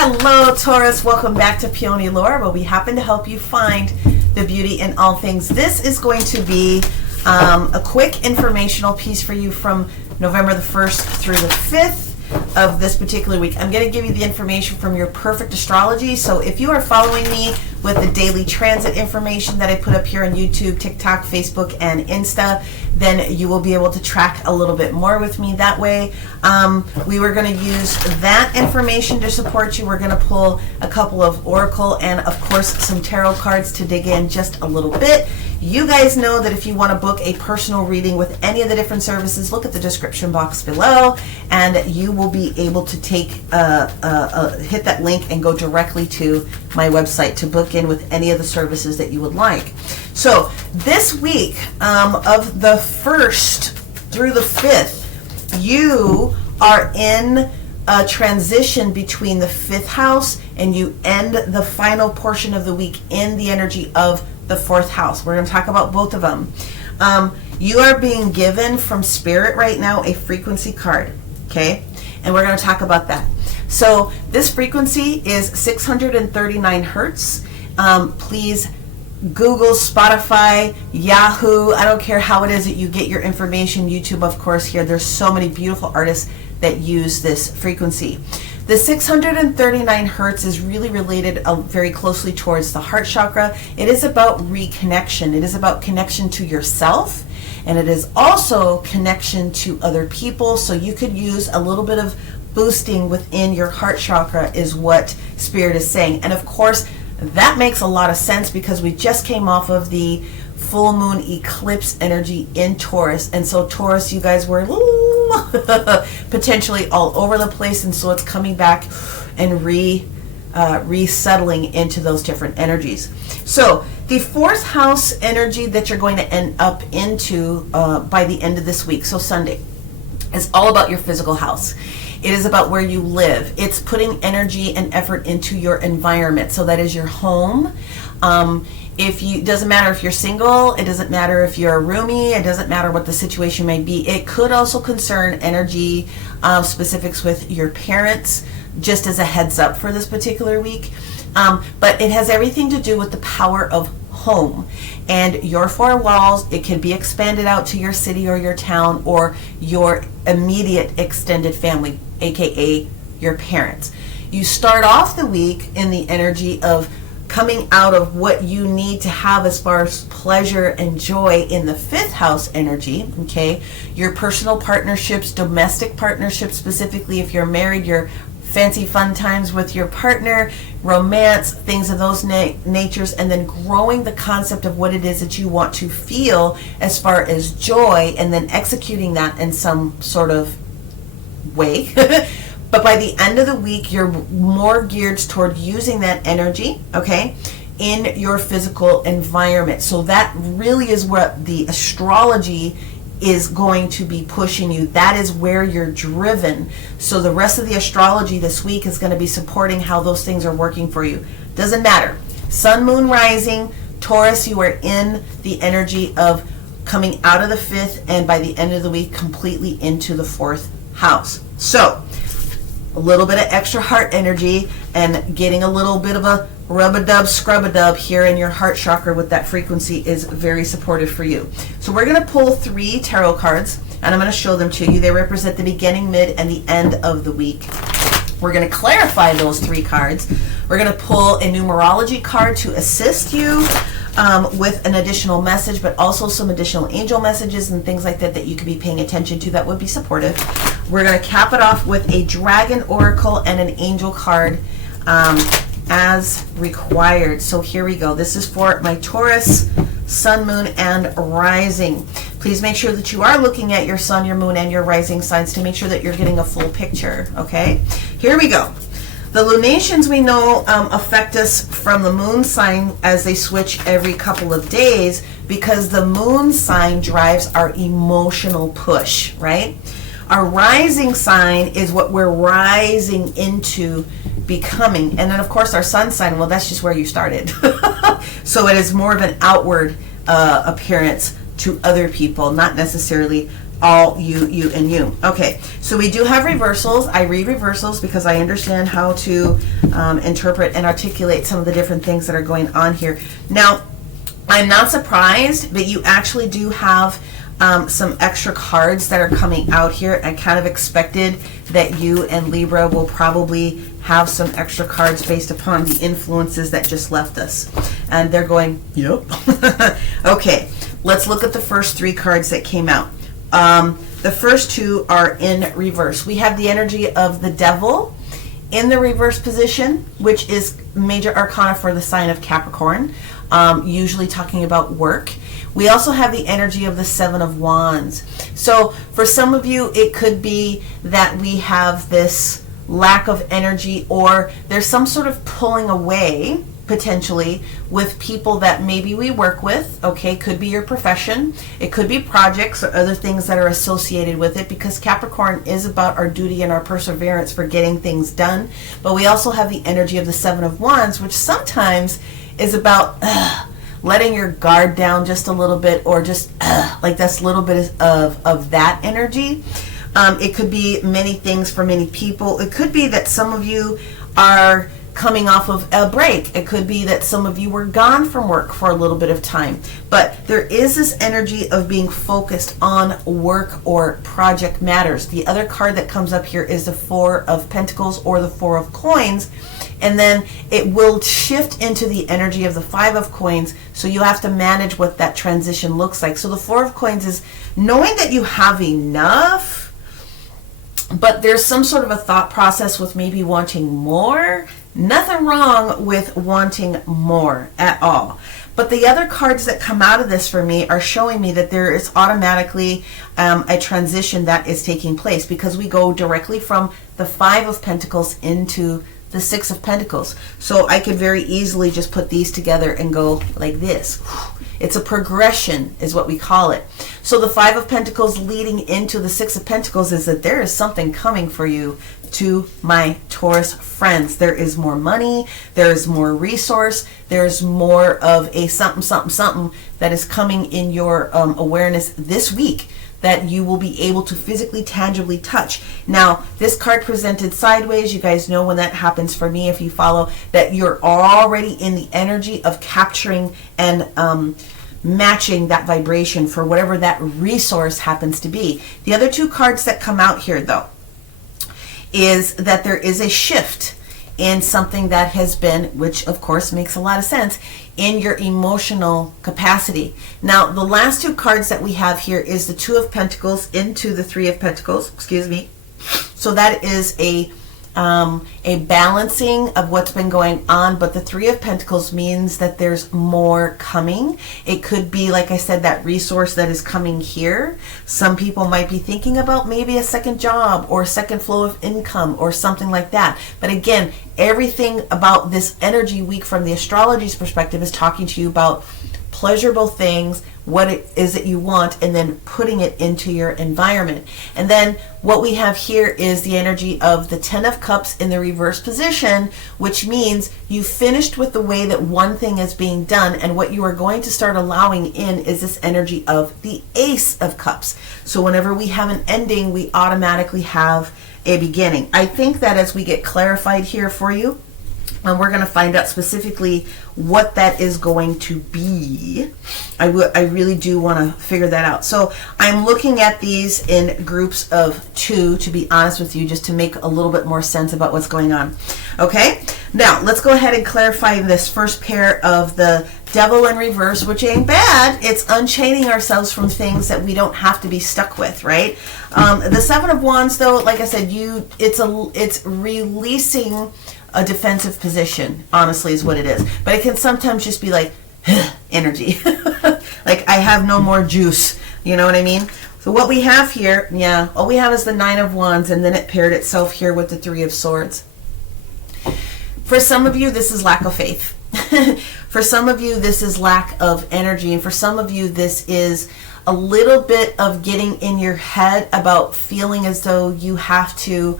Hello, Taurus. Welcome back to Peony Lore, where we happen to help you find the beauty in all things. This is going to be a quick informational piece for you from November the 1st through the 5th of this particular week. I'm going to give you the information from your perfect astrology. So if you are following me with the daily transit information that I put up here on YouTube, TikTok, Facebook, and Insta, then you will be able to track a little bit more with me that way. We were going to use that information to support you. We're going to pull a couple of oracle and, of course, some tarot cards to dig in just a little bit. You guys know that if you want to book a personal reading with any of the different services, look at the description box below, and you will be able to take hit that link and go directly to my website to book in with any of the services that you would like. So this week of the 1st through the 5th, you are in a transition between the 5th house, and you end the final portion of the week in the energy of the 4th house. We're going to talk about both of them. You are being given from Spirit right now a frequency card, okay? And we're going to talk about that. So this frequency is 639 hertz. Please Google, Spotify, Yahoo, I don't care how it is that you get your information, YouTube, of course, here. There's so many beautiful artists that use this frequency. The 639 hertz is really related very closely towards the heart chakra. It is about reconnection. It is about connection to yourself, and it is also connection to other people. So you could use a little bit of boosting within your heart chakra is what Spirit is saying. And of course, that makes a lot of sense because we just came off of the full moon eclipse energy in Taurus. And so Taurus, you guys were potentially all over the place, and so it's coming back and resettling into those different energies. So the 4th house energy that you're going to end up into by the end of this week, so Sunday, is all about your physical house. It is about where you live. It's putting energy and effort into your environment. So that is your home. Doesn't matter if you're single, it doesn't matter if you're a roomie, it doesn't matter what the situation may be. It could also concern energy specifics with your parents, just as a heads up for this particular week. But it has everything to do with the power of home and your 4 walls. It can be expanded out to your city or your town or your immediate extended family, aka your parents. You start off the week in the energy of coming out of what you need to have as far as pleasure and joy in the 5th house energy, okay? Your personal partnerships, domestic partnerships, specifically if you're married, your fancy fun times with your partner, romance, things of those natures, and then growing the concept of what it is that you want to feel as far as joy, and then executing that in some sort of way. But by the end of the week, you're more geared toward using that energy, okay, in your physical environment. So that really is what the astrology is going to be pushing you. That is where you're driven. So the rest of the astrology this week is going to be supporting how those things are working for you. Doesn't matter. Sun, moon, rising, Taurus, you are in the energy of coming out of the 5th, and by the end of the week, completely into the 4th house. So a little bit of extra heart energy and getting a little bit of a rub-a-dub, scrub-a-dub here in your heart chakra with that frequency is very supportive for you. So we're going to pull 3 tarot cards, and I'm going to show them to you. They represent the beginning, mid, and the end of the week. We're going to clarify those 3 cards. We're going to pull a numerology card to assist you with an additional message, but also some additional angel messages and things like that that you could be paying attention to that would be supportive. We're going to cap it off with a dragon oracle and an angel card as required. So here we go. This is for my Taurus, sun, moon, and rising. Please make sure that you are looking at your sun, your moon, and your rising signs to make sure that you're getting a full picture, okay? Here we go. The lunations we know affect us from the moon sign as they switch every couple of days, because the moon sign drives our emotional push, right? Our rising sign is what we're rising into becoming. And then, of course, our sun sign, well, that's just where you started. So it is more of an outward appearance to other people, not necessarily all you, and you. Okay, so we do have reversals. I read reversals because I understand how to interpret and articulate some of the different things that are going on here. Now, I'm not surprised, but you actually do have some extra cards that are coming out here. I kind of expected that you and Libra will probably have some extra cards based upon the influences that just left us. And they're going, yep. Okay, let's look at the first 3 cards that came out. The first 2 are in reverse. We have the energy of the Devil in the reverse position, which is major arcana for the sign of Capricorn, usually talking about work. We also have the energy of the 7 of Wands. So for some of you, it could be that we have this lack of energy, or there's some sort of pulling away potentially with people that maybe we work with. Okay, could be your profession, it could be projects or other things that are associated with it, because Capricorn is about our duty and our perseverance for getting things done. But we also have the energy of the 7 of Wands, which sometimes is about letting your guard down just a little bit, or just like that's a little bit of that energy. It could be many things for many people. It could be that some of you are coming off of a break. It could be that some of you were gone from work for a little bit of time. But there is this energy of being focused on work or project matters. The other card that comes up here is the 4 of Pentacles or the 4 of Coins. And then it will shift into the energy of the 5 of Coins. So you have to manage what that transition looks like. So the 4 of Coins is knowing that you have enough, but there's some sort of a thought process with maybe wanting more. Nothing wrong with wanting more at all. But the other cards that come out of this for me are showing me that there is automatically a transition that is taking place, because we go directly from the 5 of Pentacles into the 6 of Pentacles. So I could very easily just put these together and go like this. It's a progression is what we call it. So the 5 of Pentacles leading into the 6 of Pentacles is that there is something coming for you, to my Taurus friends. There is more money, there is more resource, there's more of a something that is coming in your awareness this week that you will be able to physically, tangibly touch. Now, this card presented sideways, you guys know when that happens for me, if you follow, that you're already in the energy of capturing and matching that vibration for whatever that resource happens to be. The other 2 cards that come out here, though, is that there is a shift in something that has been, which of course makes a lot of sense, in your emotional capacity. Now, the last 2 cards that we have here is the 2 of Pentacles into the 3 of Pentacles, excuse me. So that is a balancing of what's been going on, but the 3 of Pentacles means that there's more coming. It could be, like I said, that resource that is coming here. Some people might be thinking about maybe a second job or a second flow of income or something like that. But again, everything about this energy week from the astrology's perspective is talking to you about pleasurable things, what it is that you want, and then putting it into your environment. And then what we have here is the energy of the 10 of Cups in the reverse position, which means you finished with the way that one thing is being done, and what you are going to start allowing in is this energy of the Ace of Cups. So whenever we have an ending, we automatically have a beginning. I think that as we get clarified here for you, and we're going to find out specifically what that is going to be. I really do want to figure that out. So I'm looking at these in groups of 2, to be honest with you, just to make a little bit more sense about what's going on. Okay, now let's go ahead and clarify this first pair of the Devil in reverse, which ain't bad. It's unchaining ourselves from things that we don't have to be stuck with, right? The 7 of Wands, though, like I said, it's releasing a defensive position, honestly, is what it is. But it can sometimes just be like energy. Like, I have no more juice. You know what I mean? So what we have here, yeah, all we have is the 9 of Wands, and then it paired itself here with the 3 of Swords. For some of you, this is lack of faith. For some of you, this is lack of energy. And for some of you, this is a little bit of getting in your head about feeling as though you have to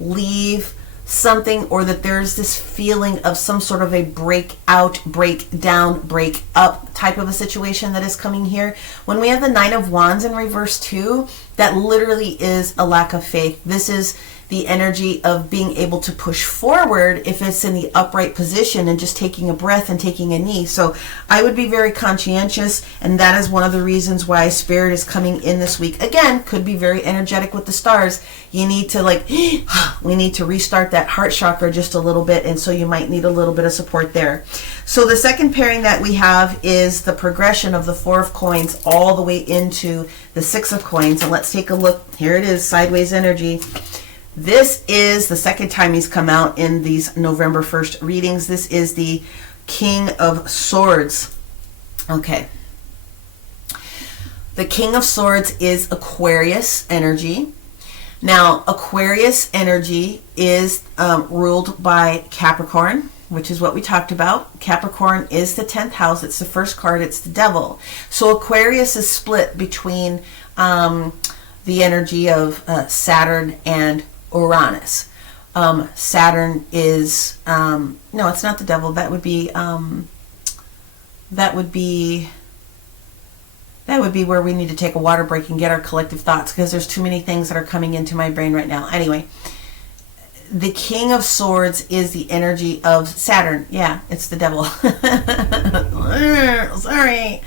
leave something, or that there's this feeling of some sort of a break out, break down, break up type of a situation that is coming here. When we have the Nine of Wands in reverse too, that literally is a lack of faith. This is the energy of being able to push forward if it's in the upright position and just taking a breath and taking a knee. So I would be very conscientious, and that is one of the reasons why Spirit is coming in this week. Again, could be very energetic with the stars. You need to we need to restart that heart chakra just a little bit, and so you might need a little bit of support there. So the second pairing that we have is the progression of the Four of Coins all the way into the Six of Coins. And let's take a look. Here it is, sideways energy. This is the second time he's come out in these November 1st readings. This is the King of Swords. Okay. The King of Swords is Aquarius energy. Now, Aquarius energy is ruled by Capricorn, which is what we talked about. Capricorn is the 10th house. It's the first card. It's the devil. So Aquarius is split between the energy of Saturn and Uranus. Saturn is no, it's not the devil. That would be where we need to take a water break and get our collective thoughts, because there's too many things that are coming into my brain right now. Anyway, the King of Swords is the energy of Saturn. Yeah, it's the devil. Sorry.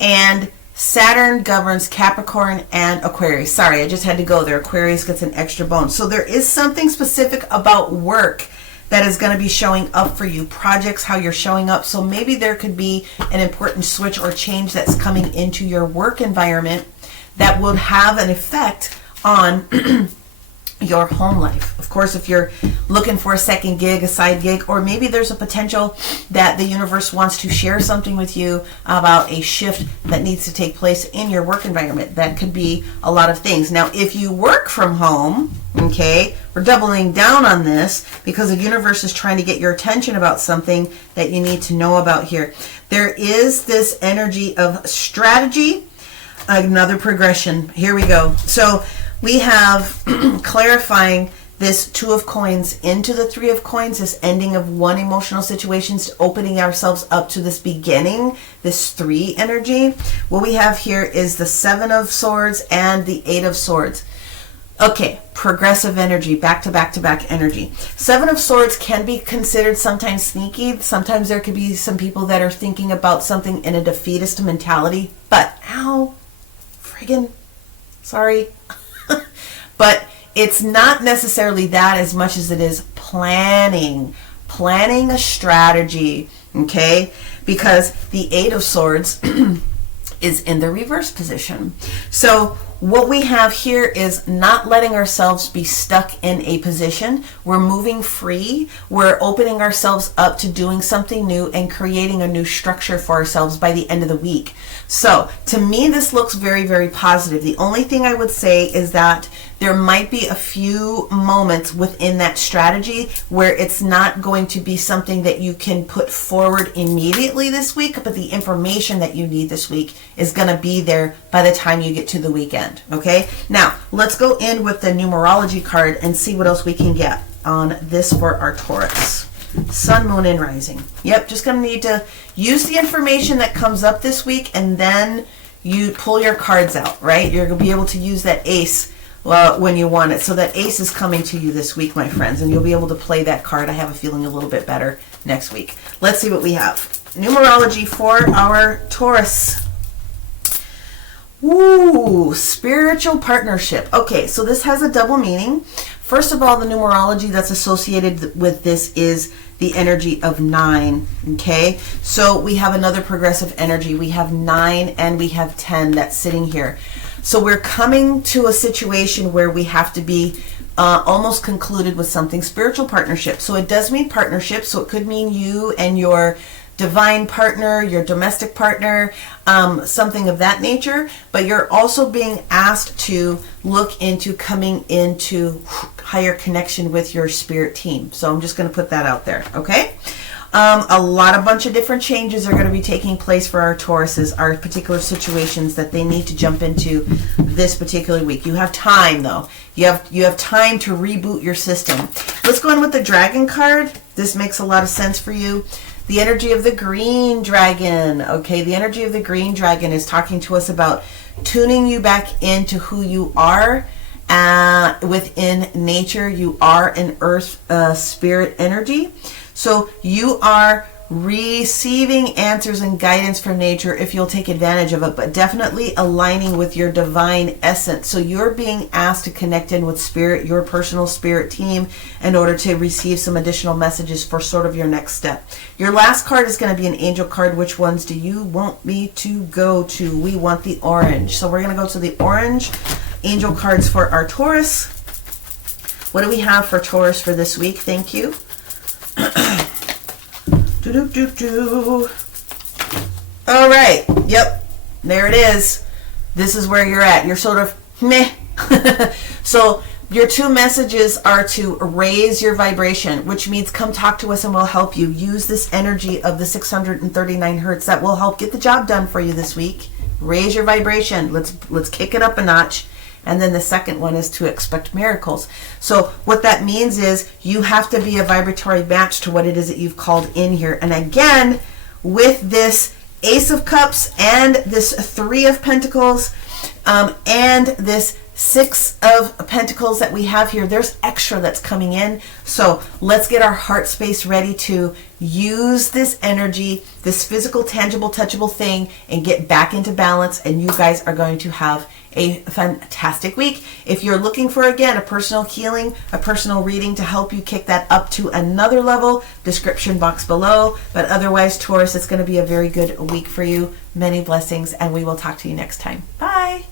And Saturn governs Capricorn and Aquarius. Sorry, I just had to go there. Aquarius gets an extra bone. So there is something specific about work that is going to be showing up for you. Projects, how you're showing up. So maybe there could be an important switch or change that's coming into your work environment that would have an effect on your home life. Of course, if you're looking for a second gig, a side gig, or maybe there's a potential that the universe wants to share something with you about a shift that needs to take place in your work environment. That could be a lot of things. Now, if you work from home, okay, we're doubling down on this because the universe is trying to get your attention about something that you need to know about here. There is this energy of strategy, another progression. Here we go. So we have clarifying this Two of Coins into the Three of Coins, this ending of one emotional situation, opening ourselves up to this beginning, this three energy. What we have here is the Seven of Swords and the Eight of Swords. Okay, progressive energy, back to back to back energy. Seven of Swords can be considered sometimes sneaky. Sometimes there could be some people that are thinking about something in a defeatist mentality. But, ow, friggin', sorry. But it's not necessarily that as much as it is planning a strategy, okay? Because the Eight of Swords is in the reverse position. So what we have here is not letting ourselves be stuck in a position. We're moving free. We're opening ourselves up to doing something new and creating a new structure for ourselves by the end of the week. So to me, this looks very, very positive. The only thing I would say is that there might be a few moments within that strategy where it's not going to be something that you can put forward immediately this week, but the information that you need this week is going to be there by the time you get to the weekend. Okay, now let's go in with the numerology card and see what else we can get on this for our Taurus. Sun, Moon, and Rising. Yep, just going to need to use the information that comes up this week, and then you pull your cards out, right? You're going to be able to use that ace when you want it. So that ace is coming to you this week, my friends, and you'll be able to play that card. I have a feeling a little bit better next week. Let's see what we have. Numerology for our Taurus. Ooh, spiritual partnership. Okay, so this has a double meaning. First of all, the numerology that's associated with this is the energy of 9, okay? So we have another progressive energy. We have 9 and we have 10 that's sitting here. So we're coming to a situation where we have to be almost concluded with something, spiritual partnership. So it does mean partnership, so it could mean you and your divine partner, your domestic partner, something of that nature, but you're also being asked to look into coming into higher connection with your spirit team. So I'm just going to put that out there, okay? A bunch of different changes are going to be taking place for our Tauruses, our particular situations that they need to jump into this particular week. You have time, though. You have time to reboot your system. Let's go in with the Dragon card. This makes a lot of sense for you. The energy of the Green Dragon. Okay, the energy of the Green Dragon is talking to us about tuning you back into who you are. Within nature, you are an earth spirit energy. So you are receiving answers and guidance from nature if you'll take advantage of it, but definitely aligning with your divine essence. So you're being asked to connect in with spirit, your personal spirit team, in order to receive some additional messages for sort of your next step. Your last card is going to be an angel card. Which ones do you want me to go to? We want the orange. So we're going to go to the orange angel cards for our Taurus. What do we have for Taurus for this week? Thank you. All right. Yep. There it is. This is where you're at. You're sort of meh. So your two messages are to raise your vibration, which means come talk to us and we'll help you. Use this energy of the 639 hertz. That will help get the job done for you this week. Raise your vibration. Let's kick it up a notch. And then the second one is to expect miracles. So what that means is you have to be a vibratory match to what it is that you've called in here. And again, with this Ace of Cups and this Three of Pentacles and this Six of Pentacles that we have here, there's extra that's coming in. So let's get our heart space ready to use this energy, this physical, tangible, touchable thing, and get back into balance. And you guys are going to have a fantastic week. If you're looking for, again, a personal healing, a personal reading to help you kick that up to another level, description box below. But otherwise, Taurus, it's going to be a very good week for you. Many blessings, and we will talk to you next time. Bye.